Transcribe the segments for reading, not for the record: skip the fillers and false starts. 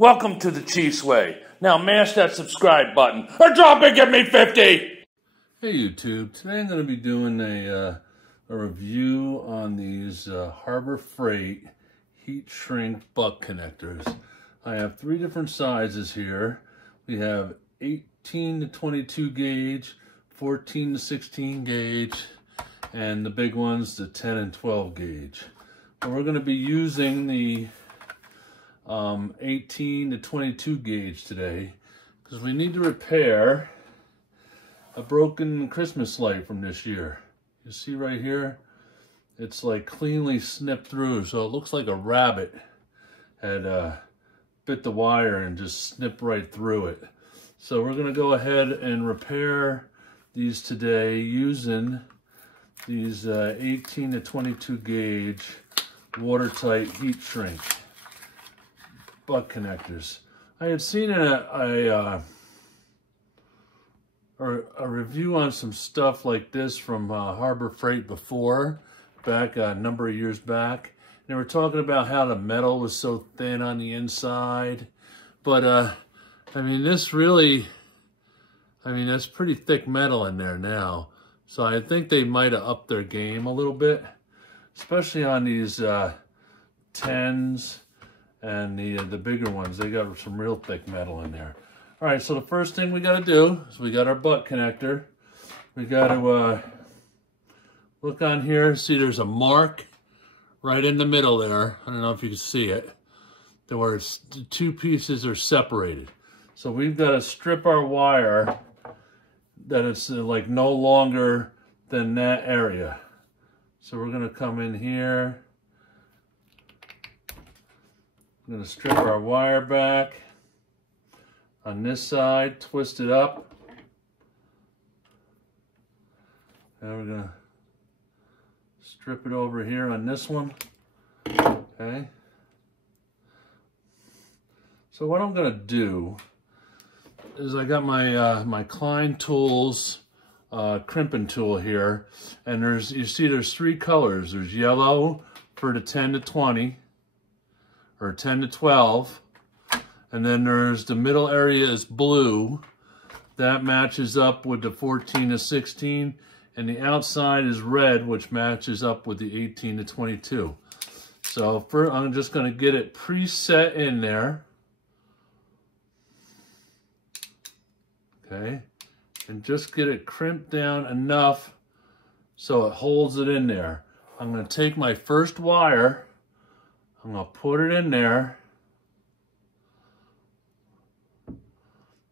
Welcome to the Chiefs Way. Now mash that subscribe button or drop it, give me 50! Hey YouTube, today I'm going to be doing a review on these Harbor Freight heat shrink butt connectors. I have three different sizes here. We have 18 to 22 gauge, 14 to 16 gauge, and the big ones, the 10 and 12 gauge. And we're going to be using the 18 to 22 gauge today because we need to repair a broken Christmas light from this year. You see right here, it's like cleanly snipped through, so it looks like a rabbit had bit the wire and just snipped right through it. So we're going to go ahead and repair these today using these 18 to 22 gauge watertight heat shrink butt connectors. I had seen a review on some stuff like this from Harbor Freight before, back a number of years back. They were talking about how the metal was so thin on the inside. But, I mean, this really, that's pretty thick metal in there now. So I think they might have upped their game a little bit, especially on these 10s and the bigger ones. They got some real thick metal in there. All right, so the first thing we got to do is we got our butt connector. We got to look on here. See, there's a mark right in the middle there. I don't know if you can see it. Where the two pieces are separated. So we've got to strip our wire that it's like no longer than that area. So we're going to come in here. I'm going to strip our wire back on this side, twist it up. Now we're going to strip it over here on this one. Okay. So what I'm going to do is I got my my Klein Tools crimping tool here, and there's three colors. There's yellow for the 10 to 20 or 10 to 12, and then there's the middle area is blue. That matches up with the 14 to 16, and the outside is red, which matches up with the 18 to 22. So first, I'm just going to get it preset in there. Okay, and just get it crimped down enough so it holds it in there. I'm going to take my first wire, I'm going to put it in there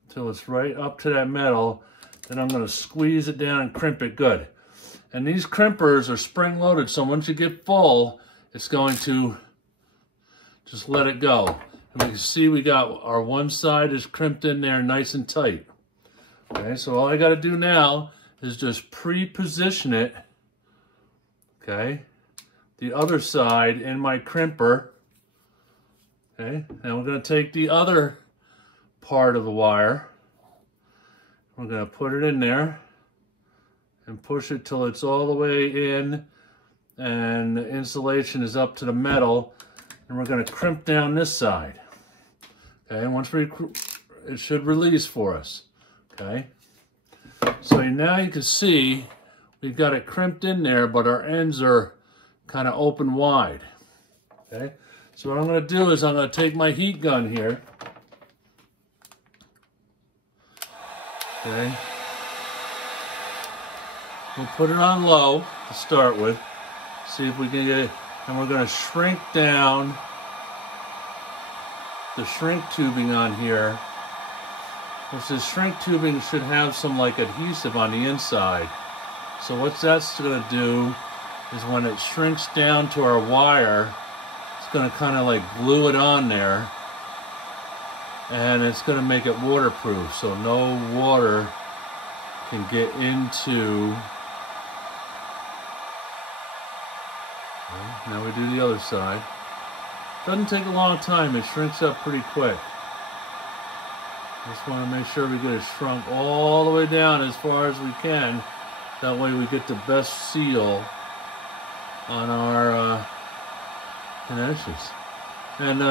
until it's right up to that metal. Then I'm going to squeeze it down and crimp it good. And these crimpers are spring loaded, so once you get full, it's going to just let it go. And we can see we got our one side is crimped in there nice and tight. Okay, so all I got to do now is just pre-position it, okay, the other side in my crimper. Okay, now we're going to take the other part of the wire. We're going to put it in there and push it till it's all the way in and the insulation is up to the metal, and we're going to crimp down this side. Okay, and once it should release for us. Okay, so now you can see we've got it crimped in there, but our ends are kind of open wide. Okay, so what I'm going to do is I'm going to take my heat gun here. Okay, we'll put it on low to start with, see if we can get it, and we're going to shrink down the shrink tubing on here. This shrink tubing should have some like adhesive on the inside. So what that's going to do is when it shrinks down to our wire, it's going to kind of like glue it on there, and it's going to make it waterproof so no water can get into. Okay, now we do the other side. Doesn't take a long time, it shrinks up pretty quick. Just want to make sure we get it shrunk all the way down as far as we can. That way we get the best seal on our connections. And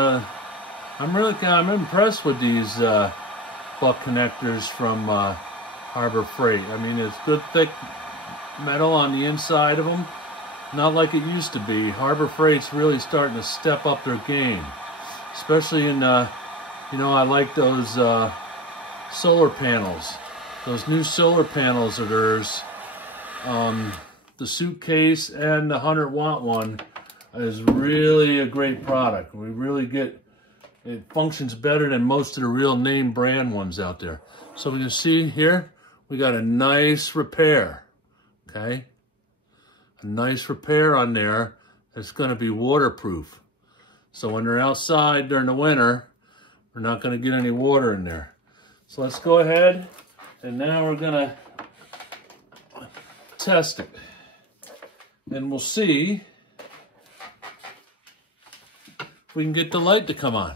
I'm impressed with these buck connectors from Harbor Freight. I mean, it's good thick metal on the inside of them, not like it used to be. Harbor Freight's really starting to step up their game, especially in you know, I like those solar panels. Those new solar panels of theirs, the suitcase and the 100-watt one is really a great product. We really get, it functions better than most of the real name brand ones out there. So we can see here, we got a nice repair, okay? A nice repair on there that's gonna be waterproof. So when they're outside during the winter, we're not gonna get any water in there. So let's go ahead, and now we're gonna test it. And we'll see if we can get the light to come on.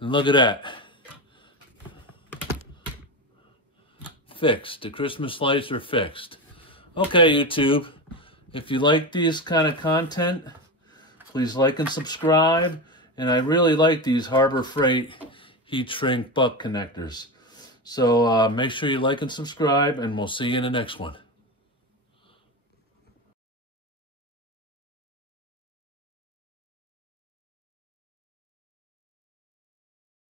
And look at that. Fixed. The Christmas lights are fixed. Okay, YouTube. If you like these kind of content, please like and subscribe. And I really like these Harbor Freight heat shrink buck connectors. So make sure you like and subscribe, and we'll see you in the next one.